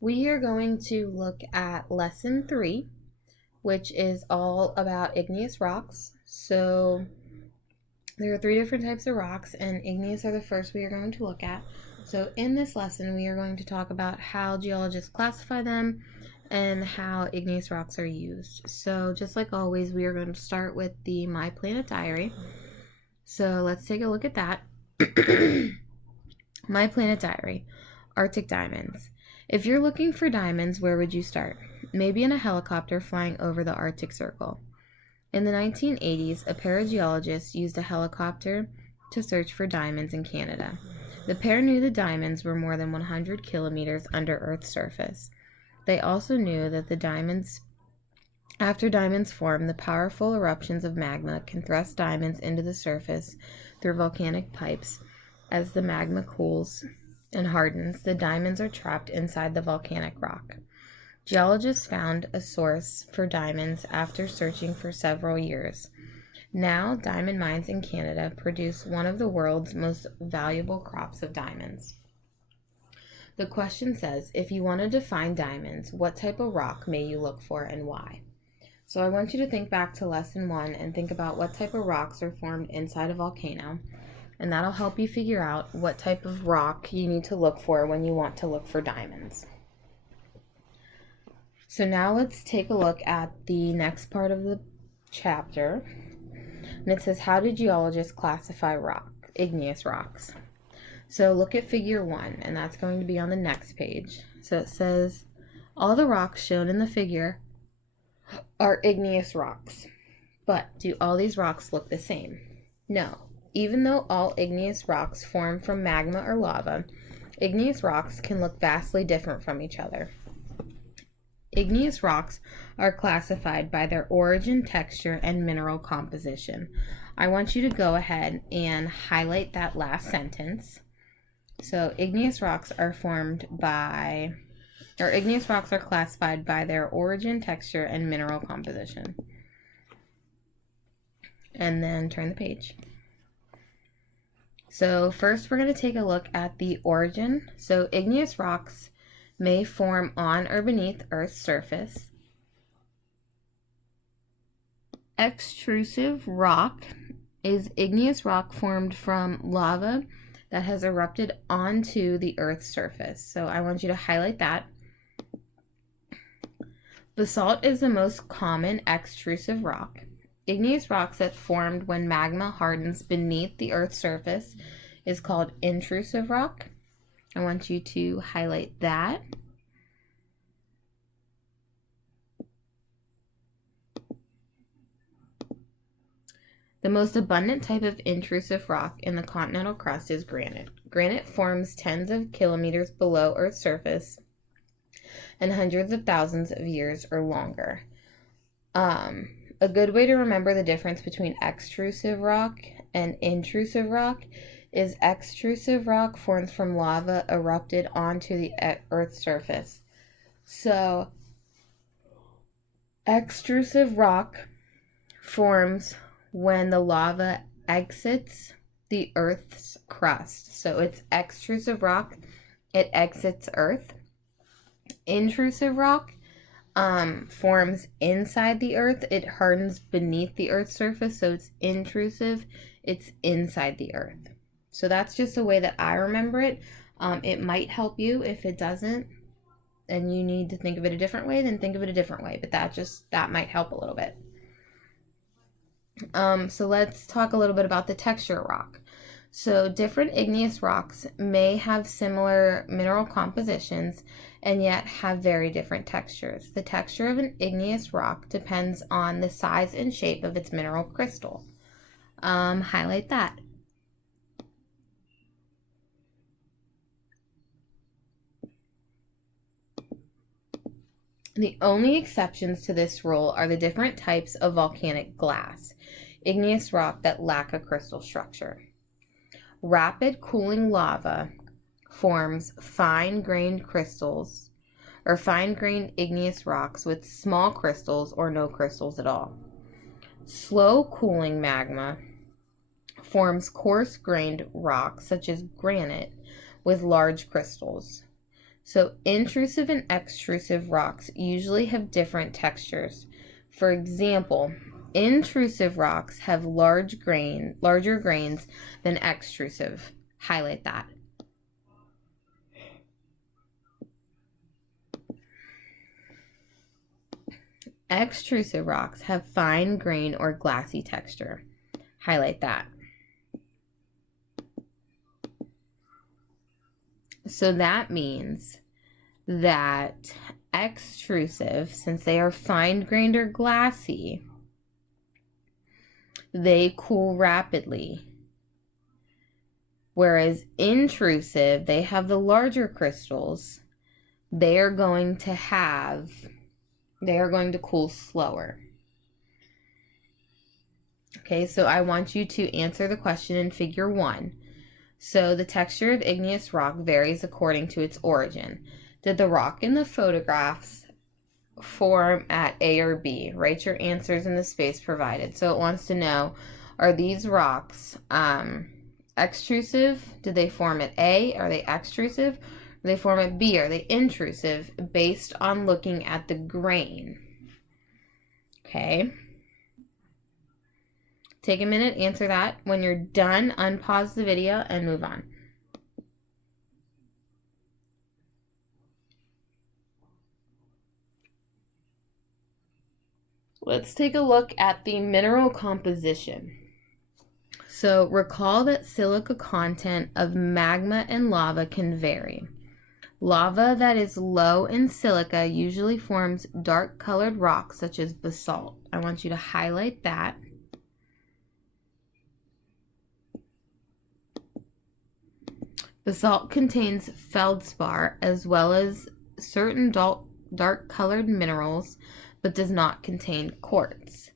We are going to look at lesson 3, which is all about igneous rocks. So there are 3 different types of rocks, and igneous are the first we are going to look at. So in this lesson, we are going to talk about how geologists classify them and how igneous rocks are used. So just like always, we are going to start with the My Planet Diary. So let's take a look at that. My Planet Diary, Arctic diamonds. If you're looking for diamonds, where would you start? Maybe in a helicopter flying over the Arctic Circle. In the 1980s, a pair of geologists used a helicopter to search for diamonds in Canada. The pair knew the diamonds were more than 100 kilometers under Earth's surface. They also knew that after diamonds form, the powerful eruptions of magma can thrust diamonds into the surface through volcanic pipes. As the magma cools and hardens, the diamonds are trapped inside the volcanic rock. Geologists found a source for diamonds after searching for several years. Now, diamond mines in Canada produce one of the world's most valuable crops of diamonds. The question says, if you wanted to find diamonds, what type of rock may you look for and why? So I want you to think back to lesson 1 and think about what type of rocks are formed inside a volcano. And that'll help you figure out what type of rock you need to look for when you want to look for diamonds. So now let's take a look at the next part of the chapter. And it says, how do geologists classify igneous rocks? So look at figure 1, and that's going to be on the next page. So it says, all the rocks shown in the figure are igneous rocks. But do all these rocks look the same? No. Even though all igneous rocks form from magma or lava, igneous rocks can look vastly different from each other. Igneous rocks are classified by their origin, texture, and mineral composition. I want you to go ahead and highlight that last sentence. So igneous rocks are classified by their origin, texture, and mineral composition. And then turn the page. So first we're going to take a look at the origin. So igneous rocks may form on or beneath Earth's surface. Extrusive rock is igneous rock formed from lava that has erupted onto the Earth's surface. So I want you to highlight that. Basalt is the most common extrusive rock. Igneous rocks that formed when magma hardens beneath the Earth's surface is called intrusive rock. I want you to highlight that. The most abundant type of intrusive rock in the continental crust is granite. Granite forms tens of kilometers below Earth's surface and hundreds of thousands of years or longer. A good way to remember the difference between extrusive rock and intrusive rock is extrusive rock forms from lava erupted onto the Earth's surface. So, extrusive rock forms when the lava exits the Earth's crust. So it's extrusive rock, it exits Earth. Intrusive rock forms inside the Earth. It hardens beneath the Earth's surface, so it's intrusive. It's inside the Earth. So that's just the way that I remember it. It might help you. If it doesn't, and you need to think of it a different way, then think of it a different way. But that might help a little bit. So let's talk a little bit about the texture of rock. So different igneous rocks may have similar mineral compositions and yet have very different textures. The texture of an igneous rock depends on the size and shape of its mineral crystal. Highlight that. The only exceptions to this rule are the different types of volcanic glass, igneous rock that lack a crystal structure. Rapid cooling lava forms fine-grained crystals or fine-grained igneous rocks with small crystals or no crystals at all. Slow cooling magma forms coarse-grained rocks such as granite with large crystals. So intrusive and extrusive rocks usually have different textures. For example, intrusive rocks have larger grains than extrusive. Highlight that. Extrusive rocks have fine grain or glassy texture. Highlight that. So that means that extrusive, since they are fine-grained or glassy, they cool rapidly. Whereas intrusive, they have the larger crystals. They are going to cool slower. Okay, so I want you to answer the question in figure 1. So the texture of igneous rock varies according to its origin. Did the rock in the photographs form at A or B? Write your answers in the space provided. So it wants to know, are these rocks extrusive? Did they form at A? Are they extrusive? Or they form at B? Are they intrusive? Based on looking at the grain. Okay. Take a minute, answer that. When you're done, unpause the video and move on. Let's take a look at the mineral composition. So recall that silica content of magma and lava can vary. Lava that is low in silica usually forms dark colored rocks such as basalt. I want you to highlight that. Basalt contains feldspar as well as certain dark colored minerals, but does not contain quartz.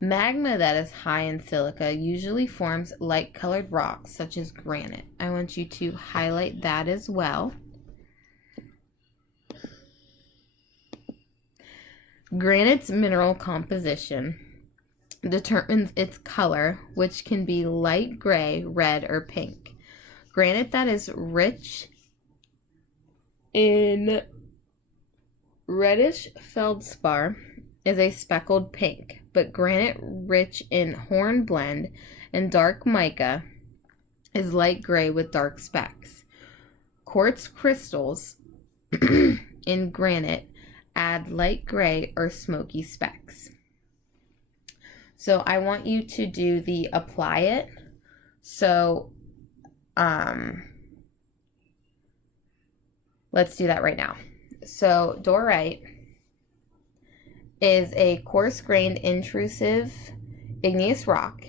Magma that is high in silica usually forms light colored rocks such as granite. I want you to highlight that as well. Granite's mineral composition determines its color, which can be light gray, red, or pink. Granite that is rich in reddish feldspar is a speckled pink, but granite rich in hornblende and dark mica is light gray with dark specks. Quartz crystals in granite add light gray or smoky specks. So I want you to do the apply it. So let's do that right now. So dorite is a coarse-grained intrusive igneous rock.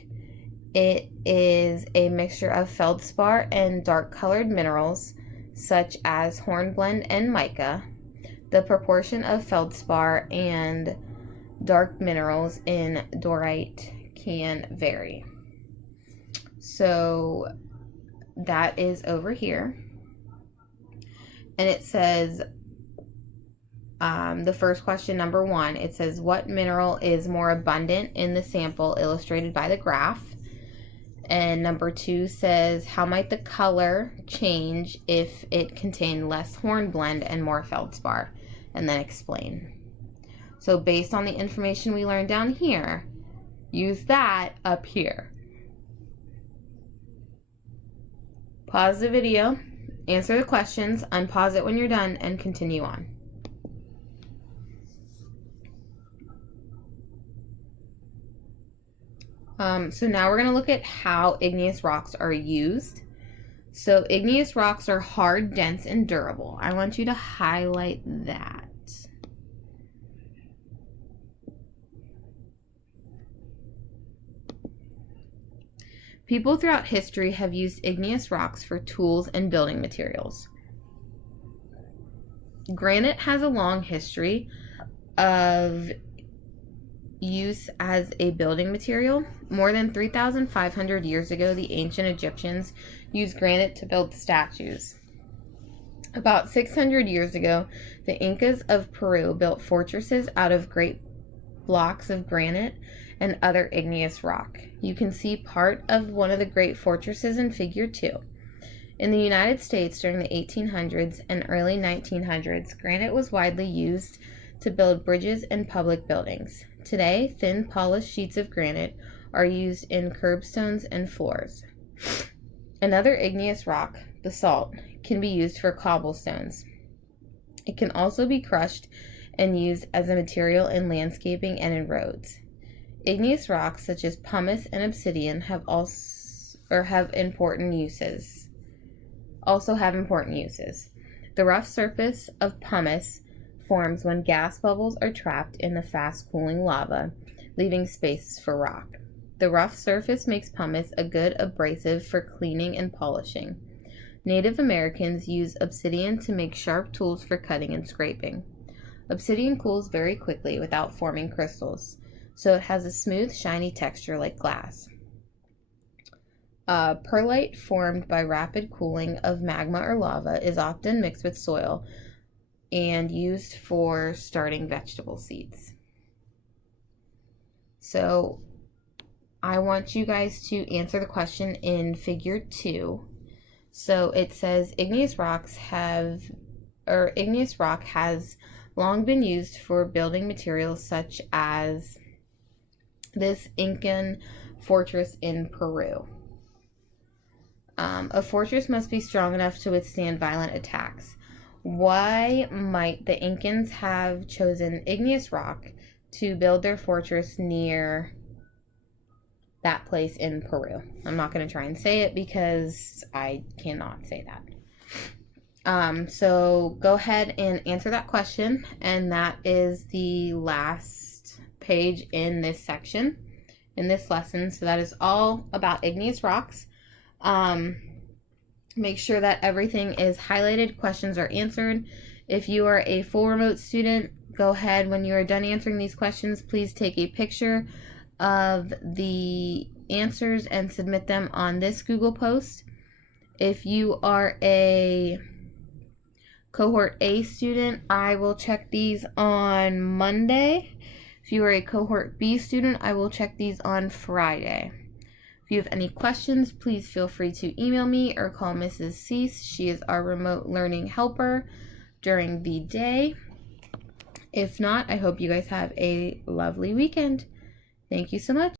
It is a mixture of feldspar and dark-colored minerals such as hornblende and mica. The proportion of feldspar and dark minerals in dorite can vary. So that is over here. And it says, the first question, number 1, it says, what mineral is more abundant in the sample illustrated by the graph? And number 2 says, how might the color change if it contained less hornblende and more feldspar? And then explain. So based on the information we learned down here, use that up here. Pause the video, answer the questions, unpause it when you're done, and continue on. So now we're going to look at how igneous rocks are used. So igneous rocks are hard, dense, and durable. I want you to highlight that. People throughout history have used igneous rocks for tools and building materials. Granite has a long history of use as a building material. More than 3,500 years ago, the ancient Egyptians used granite to build statues. About 600 years ago, the Incas of Peru built fortresses out of great blocks of granite and other igneous rock. You can see part of one of the great fortresses in figure 2. In the United States during the 1800s and early 1900s, granite was widely used to build bridges and public buildings. Today, thin, polished sheets of granite are used in curbstones and floors. Another igneous rock, basalt, can be used for cobblestones. It can also be crushed and used as a material in landscaping and in roads. Igneous rocks such as pumice and obsidian have important uses. The rough surface of pumice forms when gas bubbles are trapped in the fast cooling lava, leaving space for rock. The rough surface makes pumice a good abrasive for cleaning and polishing. Native Americans use obsidian to make sharp tools for cutting and scraping. Obsidian cools very quickly without forming crystals, so it has a smooth, shiny texture like glass. Perlite formed by rapid cooling of magma or lava is often mixed with soil and used for starting vegetable seeds. So I want you guys to answer the question in figure 2. So it says igneous rock has long been used for building materials such as this Incan fortress in Peru. A fortress must be strong enough to withstand violent attacks. Why might the Incans have chosen igneous rock to build their fortress near that place in Peru? I'm not going to try and say it because I cannot say that. So go ahead and answer that question, and that is the last page in this section, in this lesson. So that is all about igneous rocks. Make sure that everything is highlighted, questions are answered. If you are a full remote student, go ahead, when you are done answering these questions, please take a picture of the answers and submit them on this Google post. If you are a cohort A student, I will check these on Monday. If you are a cohort B student, I will check these on Friday. If you have any questions, please feel free to email me or call Mrs. Cease. She is our remote learning helper during the day. If not, I hope you guys have a lovely weekend. Thank you so much.